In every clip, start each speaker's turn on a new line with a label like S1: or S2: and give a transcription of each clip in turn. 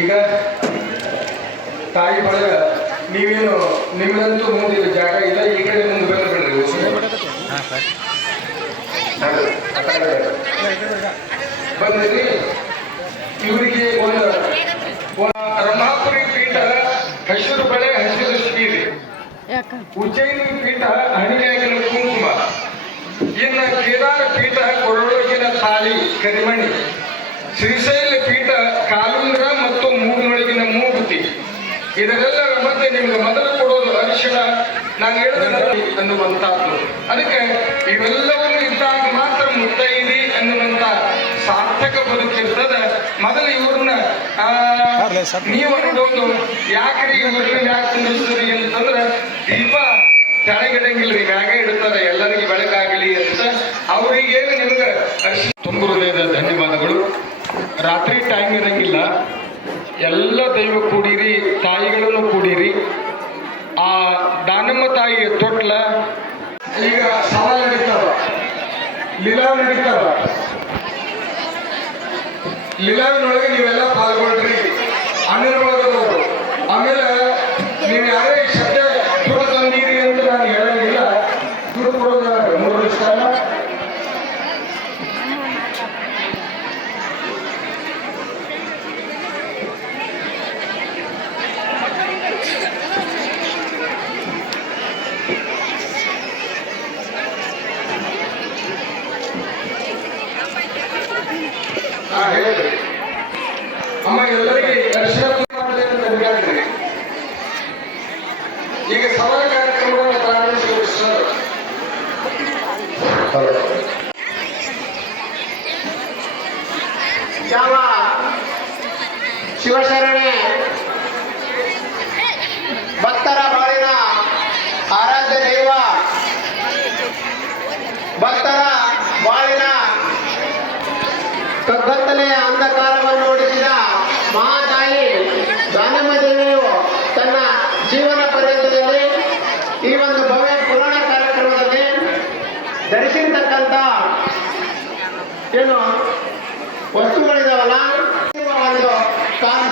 S1: ಈಗ ತಾಯಿ ಬಳಗ ನೀವೇನು ನಿಮ್ಮದಂತೂ ಮುಂದಿನ ಜಾಗ ಇಲ್ಲ ಈ ಕಡೆ ಮುಂದೆ ಬಂದ್ಬಿಡ್ರಿ ಬಂದ್ರಿ. ಇವರಿಗೆ ಒಂದು ರಮಾಪುರಿ ಪೀಠ ಹಸಿರು ಬಳೆ ಹಸಿರು ಸೀರೆ. ಉಜ್ಜಯಿನಿ ಪೀಠ ಹಣಿಯಾಗಿನ ಕುಂಕುಮ. ಇನ್ನು ಕೇದಾರ ಪೀಠ ಕೊರಳೊಳಗಿನ ತಾಳಿ ಕರಿಮಣಿ. ಶ್ರೀಶೈಲ ಪೀಠ ಕಾಲುಂಗ್ರ ಇದರೆಲ್ಲರ ಮಧ್ಯೆ ನಿಮ್ಗೆ ಮೊದಲು ಕೊಡೋದು ಅರಿಶಿಣ. ನಾನು ಹೇಳಿದ ಅನ್ನುವಂಥದ್ದು ಅದಕ್ಕೆ ಇವೆಲ್ಲವನ್ನು ಇದ್ದಾಗ ಮಾತ್ರ ಮುತ್ತೈದಿ ಅನ್ನುವಂಥ ಸಾರ್ಥಕ ಬದುಕಿರ್ತದೆ ಮೊದಲು ಇವ್ರನ್ನ ನೀವು ಅನ್ನೋದು ಯಾಕ್ರಿ ಇವ್ರನ್ನ ಯಾಕೆ ಕುಂದಿಸ್ತೀರಿ ಅಂತಂದ್ರೆ ದೀಪ ಕೆಳಗಿಡಂಗಿಲ್ರಿ ಮ್ಯಾಗ ಇಡ್ತಾರೆ ಎಲ್ಲರಿಗೆ ಬೆಳಕಾಗಲಿ ಅಂತ. ಅವರಿಗೇನು ನಿಮಗೆ ಅರಿಶಿಣ ತುಂಬ ಹೃದಯದ ಧನ್ಯವಾದಗಳು. ರಾತ್ರಿ ಟೈಮ್ ಇರಂಗಿಲ್ಲ. ಎಲ್ಲ ದೈವ ಕೂಡಿರಿ ತಾಯಿಗಳನ್ನು ಕೂಡಿರಿ. ಆ ದಾನಮ್ಮ ತಾಯಿಯ ತೊಟ್ಲ ಈಗ ಸಮ ನಡೀತಾರ ಲೀಲಾ ನಡೀತಾರ ಲೀಲಾವಿನೊಳಗೆ ನೀವೆಲ್ಲ ಪಾಲ್ಗೊಳ್ರಿ. ಅಣ್ಣನೊಳಗದವರು ಆಮೇಲೆ ನೀವು ಯಾರೇ ಶಬ್ದ ದೂರ ತಂದೀರಿ ಅಂತ ನಾನು ಹೇಳಂಗಿಲ್ಲ ದೂರ ಕೊಡೋದ ಮೂರು ವರ್ಷ ಕಾಲ ಹಾ ಹೇಳಿದ್ರಿ ಅಮ್ಮ ಎಲ್ಲರಿಗೆ ದರ್ಶನ ಮಾಡಲಿ ಅಂತ ಅಧಿಕಾರಿಗಳು. ಈಗ ಸವಾಲ ಕಾರ್ಯಕ್ರಮವನ್ನು ಪ್ರಾರಂಭಿಸಿದ ಸರ್
S2: ಯಾವ ಶಿವಶರಣೆ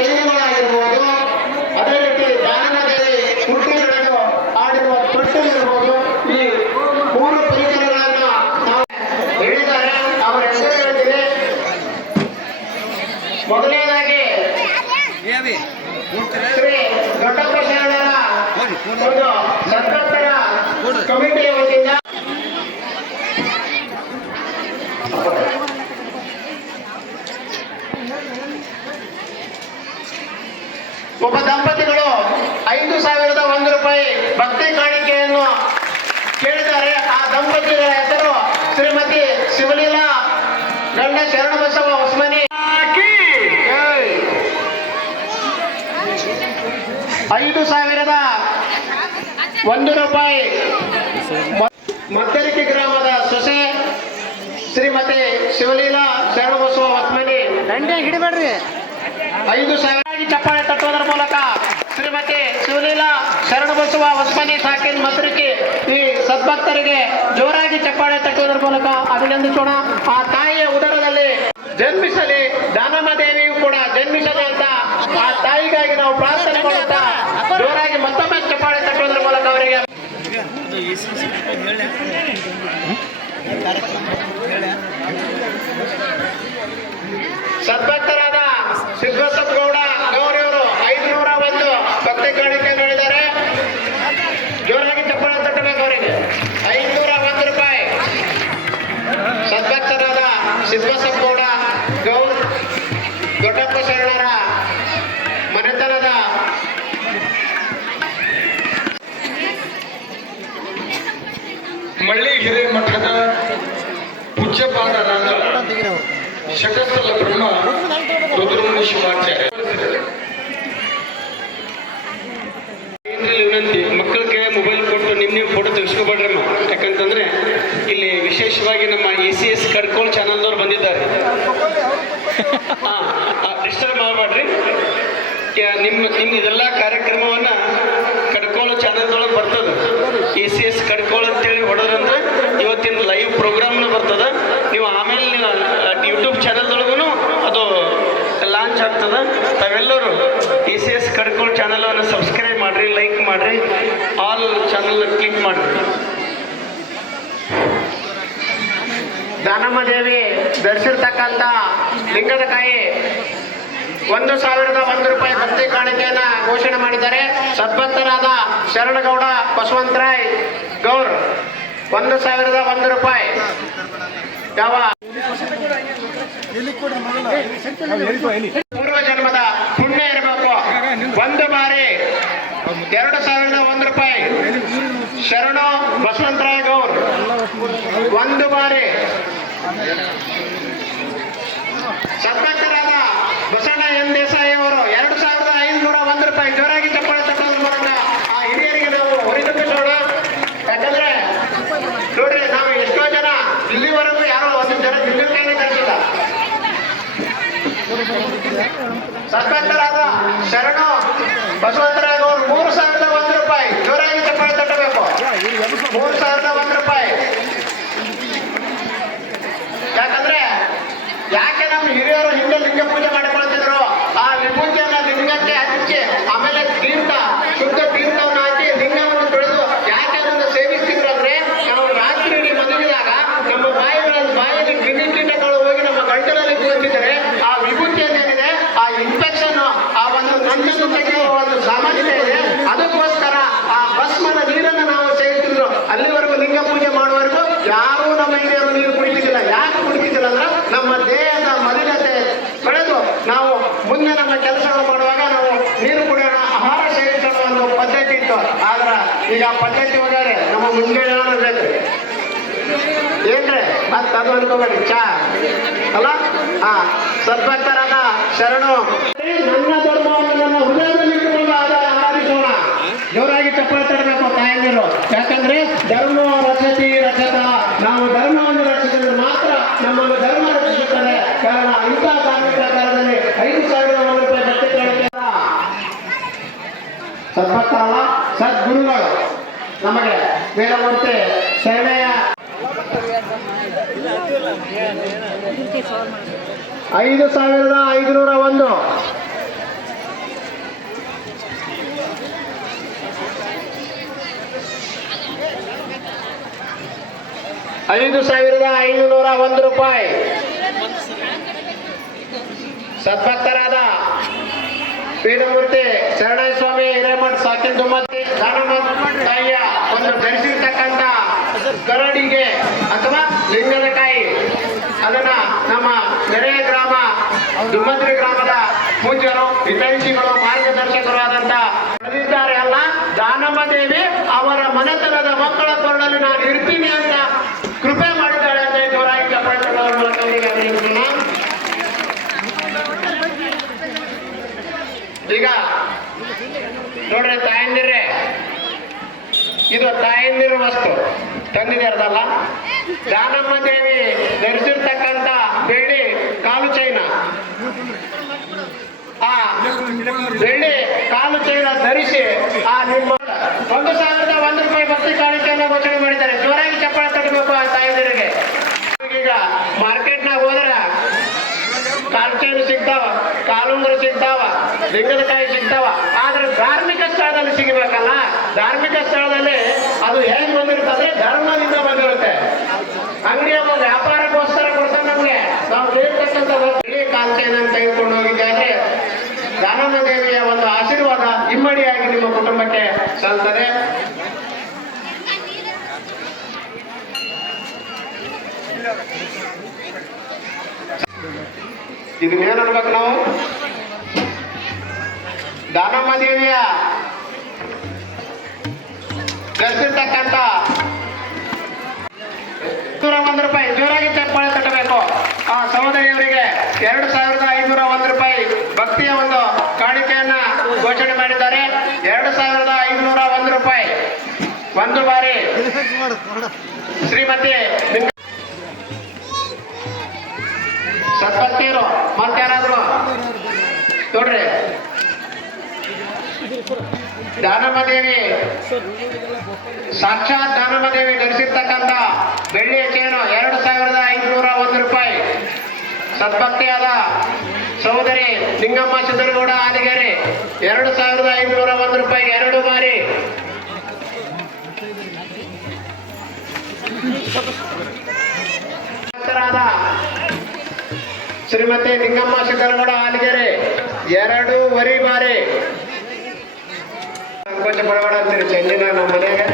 S2: ಕಾಲು ಚೈನೆಗಳಾಗಿರ್ಬೋದು ಅದೇ ರೀತಿ ದಾನಮದೇವಿ ಹುಟ್ಟಿ ಆಡುವ ಆಡಿರುವ ತೊಟ್ಟು ಇರ್ಬೋದು ಈ ಮೂರು ಪರಿಕರಗಳನ್ನು ನಾವು ಹೇಳಿದ್ದಾರೆ. ಅವರ ಹೆಸರು ಹೇಳ್ತೀನಿ. ಮೊದಲನೇದಾಗಿ ಶ್ರೀ ದೊಡ್ಡಪ್ಪ ಶರಣರ ಒಂದು ಸಂತ್ರಸ್ತರ ಕಮಿಟಿಯ ವತಿಯಿಂದ ಒಬ್ಬ ದಂಪತಿಗಳು ಐದು ಸಾವಿರದ ಒಂದು ರೂಪಾಯಿ ಭಕ್ತಿ ಕಾಣಿಕೆಯನ್ನು ಕೇಳಿದ್ದಾರೆ. ಆ ದಂಪತಿಗಳ ಹೆಸರು ಶ್ರೀಮತಿ ಶಿವಲೀಲಾ. ಗಂಡ ಶರಣಬಸವ ಹೊಸ್ಮನಿ ಐದು ಸಾವಿರದ ಒಂದು ರೂಪಾಯಿ ಮತ್ತರಿಕೆ ಮದ್ದರಿಕೆ ಗ್ರಾಮದ ಸೊಸೆ ಶ್ರೀಮತಿ ಶಿವಲೀಲಾ ಶರಣಬಸವ ಹೊಸ್ಮನಿ
S3: ಗಂಡ ಹಿಡಿಬೇಡ್ರಿ.
S2: ಐದು ಸಾವಿರ ಚಪ್ಪಾಳೆ ತಟ್ಟುವುದರ ಮೂಲಕ ಶ್ರೀಮತಿ ಶಿವಲೀಲಾ ಶರಣಬಸವ ಹೊಸ್ಮನಿ ಸಾಕಿನ್ ಮಸರಿಕೆ ಈ ಸದ್ಭಕ್ತರಿಗೆ ಜೋರಾಗಿ ಚಪ್ಪಾಳೆ ತಟ್ಟುವುದರ ಮೂಲಕ ಅಭಿನಂದಿಸೋಣ. ಆ ತಾಯಿಯ ಉದರದಲ್ಲಿ ಜನ್ಮಿಸಲಿ ದಾನಮ್ಮ ದೇವಿಯು ಕೂಡ ಜನ್ಮಿಸಲಿ ಅಂತ ಆ ತಾಯಿಗಾಗಿ ನಾವು ಪ್ರಾರ್ಥನೆ ಮಾಡುತ್ತಾ ಜೋರಾಗಿ ಮತ್ತೊಮ್ಮೆ ಚಪ್ಪಾಳೆ ತಟ್ಟುವುದರ ಮೂಲಕ ಅವರಿಗೆ ಸದ್ಭಕ್ತರಾದ ಸಿದ್ದಬಸಪ್ಪ ದಾನಮ್ಮ ದೇವಿ ಧರಿಸಿರ್ತಕ್ಕಂಥ ಲಿಂಗದ ಕಾಯಿ ಒಂದು ಸಾವಿರದ ಒಂದು ರೂಪಾಯಿ ಭಕ್ತಿ ಕಾಣಿಕೆಯನ್ನ ಘೋಷಣೆ ಮಾಡಿದ್ದಾರೆ. ಸದ್ಭಕ್ತರಾದ ಶರಣಗೌಡ ಬಸವಂತರಾಯ್ ಗೌರ್, ಒಂದು ಸಾವಿರದ ಒಂದು ರೂಪಾಯಿ. ಯಾವ? ಪೂರ್ವ ಜನ್ಮದ ಪುಣ್ಯ ಇರಬೇಕು. ಒಂದು ಬಾರಿ ಎರಡು ಸಾವಿರದ ಒಂದು ರೂಪಾಯಿ. ಶರಣು ಬಸವಂತರಾಯ್ ಗೌರ್ ಒಂದು ಬಾರಿ ಬಸಣ್ಣ ಎನ್ ದೇಸಾಯಿ ಅವರು ರೂಪಾಯಿ ಜೋರಾಗಿ ಆ ಹಿರಿಯರಿಗೆ ನೋಡ್ರಿ, ನಾವು ಎಷ್ಟೋ ಜನ ಇಲ್ಲಿವರೆಗೂ ಯಾರೋ ಒಂದು ಜನ ಶರಣು ಬಸವಂತರಾಯ್ ಅವರು ಮೂರು ಸಾವಿರದ ಒಂದು ರೂಪಾಯಿ ಜೋರಾಗಿ ಚಪ್ಪಾಳೆ ತಟ್ಟಬೇಕು. ಮೂರು ಸಾವಿರದ ಒಂದು ರೂಪಾಯಿ ಯಾಕಂದ್ರೆ ಯಾಕೆ ನಮ್ಮ ಹಿರಿಯರು ಹಿಂದೆ ಲಿಂಗ ಪೂಜೆ ಮಾಡಿಕೊಳ್ತಿದ್ರು ಆ ವಿಭೂತಿಯನ್ನ ಲಿಂಗಕ್ಕೆ ಹಚ್ಚಿ ಆಮೇಲೆ ತೀರ್ಥ ಶುದ್ಧ ತೀರ್ಥವನ್ನು ಹಾಕಿ ಲಿಂಗವನ್ನು ತೊಳೆದು ಯಾಕೆ ಅದನ್ನು ಸೇವಿಸ್ತಿದ್ರು ಅಂದ್ರೆ ನಾವು ರಾತ್ರಿ ಇಡೀ ಮಲಗಿದಾಗ ನಮ್ಮ ಬಾಯಿಗಳ ಬಾಯಲ್ಲಿ ಕ್ರಿಮಿಕೀಟಗಳು ಹೋಗಿ ನಮ್ಮ ಗಂಟಲಲ್ಲಿ ಕೂತಿದ್ದಾರೆ ಆ ವಿಭೂತಿಯನ್ನೇನಿದೆ ಆ ಇನ್ಫೆಕ್ಷನ್ ಆ ಒಂದು ನಂಜನ್ನು ತೆಗೆಯುವ ಒಂದು ಸಾಮರ್ಥ್ಯ ಇದೆ ಅದಕ್ಕೋಸ್ಕರ ಆ ಭಸ್ಮದ ನೀರನ್ನು ನಾವು ಸೇವಿಸ್ತಿದ್ರು ಅಲ್ಲಿವರೆಗೂ ಲಿಂಗ ಪೂಜೆ ಮಾಡುವವರೆಗೂ ಯಾರೂ ನಮ್ಮ ಹಿರಿಯರು ನೀರು ಕುಡಿತಿದ್ದಿಲ್ಲ ಯಾಕೆ ಕುಡಿತಿದ್ದಿಲ್ಲ ಅಂದ್ರೆ ನಮ್ಮ ದೇಹದ ಮಲಿನತೆ ಕಳೆದು ನಾವು ಮುಂದೆ ನಮ್ಮ ಕೆಲಸಗಳು ಮಾಡುವಾಗ ನಾವು ನೀರು ಕುಡಿಯೋಣ ಆಹಾರ ಸೇವಿಸೋಣ ಅನ್ನೋ ಪದ್ಧತಿ ಇತ್ತು ಆದ್ರೆ ಈಗ ಆ ಪದ್ಧತಿ ಮುಂಜಾನೆ ಬೇಕು ಏನ್ರಿ? ಮತ್ತ ಅದು ಅನ್ಕೋಬೇಡಿ ಚಾ. ಅಲ್ಲ? ಹಾ. ಸದ್ಭಕ್ತರಾದ ಶರಣು. ನನ್ನ ಧರ್ಮವನ್ನು ನನ್ನ ಹೃದಯದಲ್ಲಿ ಇಟ್ಟುಕೊಂಡು ಆರಾಧಿಸೋಣ ಜೋರಾಗಿ ಚಪ್ಪಳ ತರಬೇಕು ತಾಯಂದಿರು ಯಾಕಂದ್ರೆ ಧರ್ಮ ರಕ್ಷತಿ ರಕ್ಷತ ನಾವು ಧರ್ಮವನ್ನು ರಕ್ಷಿಸಿದ್ರೆ ಮಾತ್ರ ನಮ್ಮನ್ನು ಧರ್ಮ ರಕ್ಷಿಸುತ್ತದೆ ಕಾರಣ ಇಂಥ ಧಾರ್ಮಿಕ ಕಾಲದಲ್ಲಿ ಐದು ಸಾವಿರ ಒಂದು ರೂಪಾಯಿ ಭಕ್ತಿ ಕಾಣಿಕೆ ಸದ್ಭಕ್ತರಲ್ಲ ಸದ್ಗುರುಗಳು ನಮಗೆ ವೇದಮೂರ್ತಿ ಶರಣೆಯ ಐದು ಸಾವಿರದ ಐದುನೂರ ಒಂದು. ಐದು ಸಾವಿರದ ಐದುನೂರ ಒಂದು ರೂಪಾಯಿ. ಸದ್ಭಕ್ತರಾದ ಪೀಠಮೂರ್ತಿ ಶರಣಯ್ಯ ಸ್ವಾಮಿ ಹಿರೇಮಠ ಸಾಕಿನ್ ದಾನಮ್ಮ ತಾಯಿಯ ಒಂದು ಧರಿಸಿರ್ತಕ್ಕಂಥ ಕರಡಿಗೆ ಅಥವಾ ಲಿಂಗದ ಕಾಯಿ ಅದನ್ನ ನಮ್ಮ ನೆರೆಯ ಗ್ರಾಮ, ದುಮ್ಮದ್ರಿ ಗ್ರಾಮದ ಪೂಜ್ಯರು, ಹಿತೈಷಿಗಳು ಮಾರ್ಗದರ್ಶಕರು ಆದಂತ ಅಲ್ಲ ದಾನಮ್ಮ ದೇವಿ ಅವರ ಮನೆತನದ ಮಕ್ಕಳ ಕೊರಳಲ್ಲಿ ನಾನು ಇರ್ತೀನಿ ಅಂತ ಕೃಪೆ ಮಾಡಿದ್ದಾಳೆ ಅಂತ ಜೋರಾಗಿ ಈಗ ನೋಡ್ರಿ ತಾಯಂದಿರ್ರೆ, ಇದು ತಾಯಂದಿರ ವಸ್ತು. ತಂದಿದ್ದಾರದಲ್ಲ ದಾನಮ್ಮ ದೇವಿ ಧರಿಸಿರ್ತಕ್ಕಂತ ಬೆಳ್ಳಿ ಕಾಲು ಚೈನ. ಆ ಬೆಳ್ಳಿ ಕಾಲು ಚೈನ ಧರಿಸಿ ಆ ನಿಮ್ಮ ಒಂದು ಸಾವಿರದ ಒಂದು ರೂಪಾಯಿ ಭಕ್ತಿ ಕಾಣಿಕೆಯನ್ನು ಘೋಷಣೆ ಮಾಡಿದ್ದಾರೆ. ಜೋರಾಗಿ ಚಪ್ಪಾಳ ತಡಬೇಕು ಆ ತಾಯಂದಿರಿಗೆ. ಈಗ ಮಾರ್ಕೆಟ್ನಾಗ ಹೋದ್ರ ಕಾಲು ಚೈನು ಸಿಗ್ತಾವ ಕಾಲುಂಗರು ಸಿಗ್ತಾವ, ಲಿಂಗದ ಕಾಯಿ ಸಿಗ್ತಾವ ಆದ್ರೆ ಧಾರ್ಮಿಕ ಸ್ಥಳದಲ್ಲಿ ಸಿಗಬೇಕಲ್ಲ ಧಾರ್ಮಿಕ ಸ್ಥಳದಲ್ಲಿ ಅದು ಹೆಂಗ್ ಅಂದ್ರೆ ಧರ್ಮದಿಂದ ಬಂದಿರುತ್ತೆ. ಅಂಗಡಿಯ ವ್ಯಾಪಾರಕ್ಕೋಸ್ಕರ ಕೊಡ್ತಾರೆ ನಮ್ಗೆ. ನಾವು ಬೇರ್ತಕ್ಕಂಥ ಬಿಳಿ ಕಾಲು ತೆಗೆದುಕೊಂಡು ತೆಗೆದುಕೊಂಡು ಹೋಗಿದ್ದಾದ್ರೆ ದಾನಮ್ಮ ದೇವಿಯ ಒಂದು ಆಶೀರ್ವಾದ ಇಮ್ಮಡಿಯಾಗಿ ನಿಮ್ಮ ಕುಟುಂಬಕ್ಕೆ ಸಲ್ತದೆ ಇದನ್ನೇನು ಅನ್ಬೇಕು ನಾವು? ದಾನಮ್ಮ ದೇವಿಯ ಧರಿಸಿರ್ತಕ್ಕಂಥ ನೂರ ಒಂದು ರೂಪಾಯಿ ಜೋರಾಗಿ ಚಪ್ಪಾಳೆ ತಟ್ಟಬೇಕು. ಆ ಸಹೋದರಿಯವರಿಗೆ ಎರಡು ಸಾವಿರದ ಐನೂರ ಒಂದು ರೂಪಾಯಿ ಭಕ್ತಿಯ ಒಂದು ಕಾಣಿಕೆಯನ್ನ ಘೋಷಣೆ ಮಾಡಿದ್ದಾರೆ. ಎರಡು ಸಾವಿರದ ಐನೂರ ಒಂದು ರೂಪಾಯಿ ಒಂದು ಬಾರಿ ಶ್ರೀಮತಿ ಸತ್ಪತ್ತಿಯರು ಮತ್ತೆ ಮತ್ತಾರಾದ್ರು ನೋಡ್ರಿ. ದಾನಮ್ಮ ದೇವಿ ಸಾಕ್ಷಾತ್ ದಾನಮದೇವಿ ಧರಿಸಿರ್ತಕ್ಕಂಥ ಬೆಳ್ಳಿಯ ಚೇನು ಎರಡು ಸಾವಿರದ ಐನೂರ ಒಂದು ರೂಪಾಯಿ. ಸದ್ಭಕ್ತಿಯಾದ ಸಹೋದರಿ ಲಿಂಗಮ್ಮ ಚಂದ್ರಗೌಡ ಆದಿಗೆರೆ ಎರಡು ಸಾವಿರದ ಐನೂರ ಒಂದು ರೂಪಾಯಿ ಎರಡು ಬಾರಿ. ಶ್ರೀಮತಿ ಲಿಂಗಮ್ಮ ಸಿದ್ದರಗೌಡ ಆಲಿಗೆರೆ ಎರಡೂವರೆ ಬಾರಿ. ಸಂಕೋಚ ಪಡಬೇಡ ಅಂತೀರಿ ಚೆನ್ನಿನ ನಮ್ಮ ಮನೆಗೆ?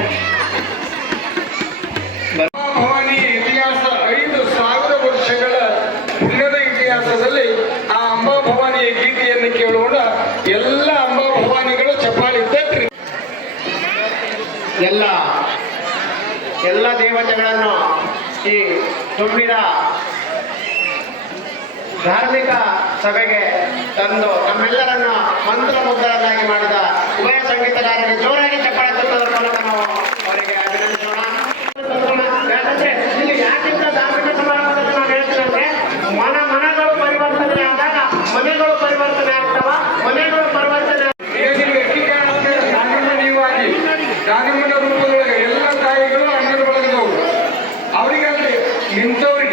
S4: ಭವಾನಿ ಇತಿಹಾಸ ಐದು ಸಾವಿರ ವರ್ಷಗಳ ಪುಣ್ಯದ ಇತಿಹಾಸದಲ್ಲಿ ಆ ಅಂಬಾ ಭವಾನಿಯ ಗೀತೆಯನ್ನು ಕೇಳೋಣ ಎಲ್ಲ ಅಂಬಾ ಭವಾನಿಗಳು ಚಪ್ಪಾಳಿ ತಟ್ರಿ
S2: ಎಲ್ಲ ಎಲ್ಲ ದೇವತೆಗಳನ್ನು ಈ ತುಂಬಿದ ಧಾರ್ಮಿಕ ಸಭೆಗೆ ತಂದು ನಮ್ಮೆಲ್ಲರನ್ನ ಮಂತ್ರಮುಗ್ಧರನ್ನಾಗಿ ಮಾಡಿದ ಉಭಯ ಸಂಗೀತಗಾರರಿಗೆ ಜೋರಾಗಿ ಚಪ್ಪಾಳೆ ತಟ್ಟೋದ್ರ ಮೂಲಕ ನಾವು ಅವರಿಗೆ ಅಭಿನಂದಿಸೋಣ. ಯಾಕಂದ್ರೆ ಇಲ್ಲಿ ಯಾಕಿಂತ ಧಾರ್ಮಿಕ ಸಮಾರಂಭದಲ್ಲಿ ನಾವು ಹೇಳ್ತೀವಂದ್ರೆ ಮನ ಮನಗಳು ಪರಿವರ್ತನೆ ಆದಾಗ ಮನೆಗಳು ಪರಿವರ್ತನೆ ಆಗ್ತಾವ, ಮನೆಗಳು ಪರಿವರ್ತನೆ
S4: ದಾನಿಮ್ಮನ ರೂಪದೊಳಗೆ ಎಲ್ಲ ತಾಯಿಗಳು ಅಣ್ಣನ ಬಳಗದವರು. ಅವರಿಗಲ್ಲಿ ನಿಂತವ್ರಿಗೆ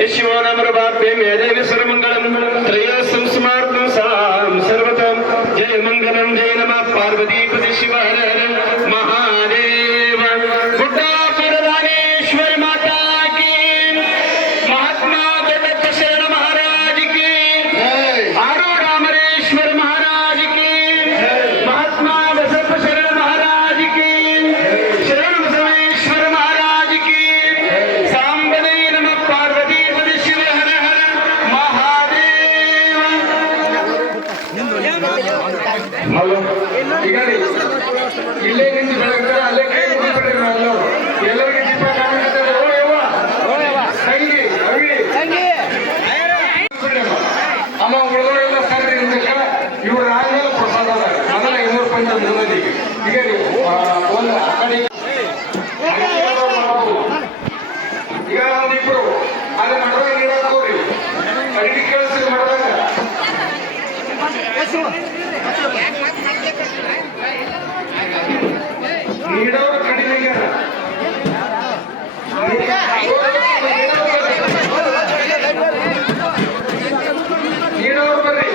S5: యశివో నమృభాభ్య మేధే విశ్వమంగళం త్రయో సంస్మార్థం సాం సర్వతం జయ మంగళం జయ నమ
S4: పార్వతీపతి శివ మహా ಇಲ್ಲೇ ನಿಂತು ಬೆಳಗ್ತಾರೆ ಅಲ್ಲೇ ಕೈ ಮುಗಿದ್ಬಿಡ್ರಿ ಎಲ್ಲರೂ ಎಲ್ಲರಿಗೆ ದೀಪ ಯವ್ವ. ತಂಗಿ ಅವಿ. ಅಮ್ಮ ಉಳಿದವರೆಲ್ಲ ಸರ್ರಿ ಹಿಂದಕ್ಕ ಇವ್ರ ಆದ್ಮೇಲೆ ಪ್ರಸಾದ ಅದ ಮೊದಲ ಐನೂರು ಪಂಚ ಮುಂದಿಗೆ ಈಗ. ಒಂದು ಆ ಕಡೆ ಈಗ ನಾವಿಬ್ರು ಅಲ್ಲಿ ಮಠದಾಗ ನೀರಾಕೋರಿ ಅಡಿಗೆ ಕೇಳಿಸ್ರಿ ಮಠದಾಗ ನೀಡೋರು ಕಡಿಮೆ. ನೀಡೋರು ಬರ್ರಿ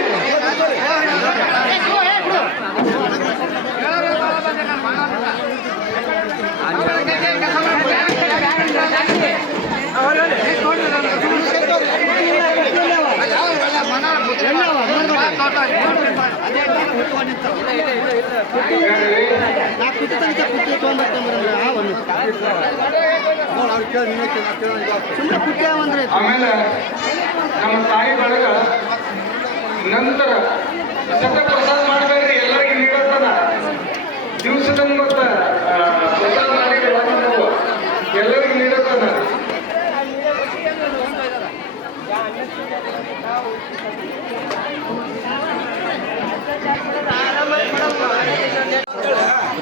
S4: ಆಮೇಲೆ ನಮ್ಮ ತಾಯಿ ಬಳಗ ನಂತರ ಪ್ರಸಾದ ಮಾಡಬೇಡ್ರಿ ಎಲ್ಲರಿಗೂ ನೀಡತ್ತದ ದಿವಸದ ಮತ್ತ ಪ್ರಸಾದ ಮಾಡಿ ಎಲ್ಲರಿಗೂ ನೀಡತ್ತದ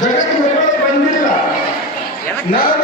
S1: ಜಗತ್ತಿನ ಬಂದಿಲ್ಲ ನಾನು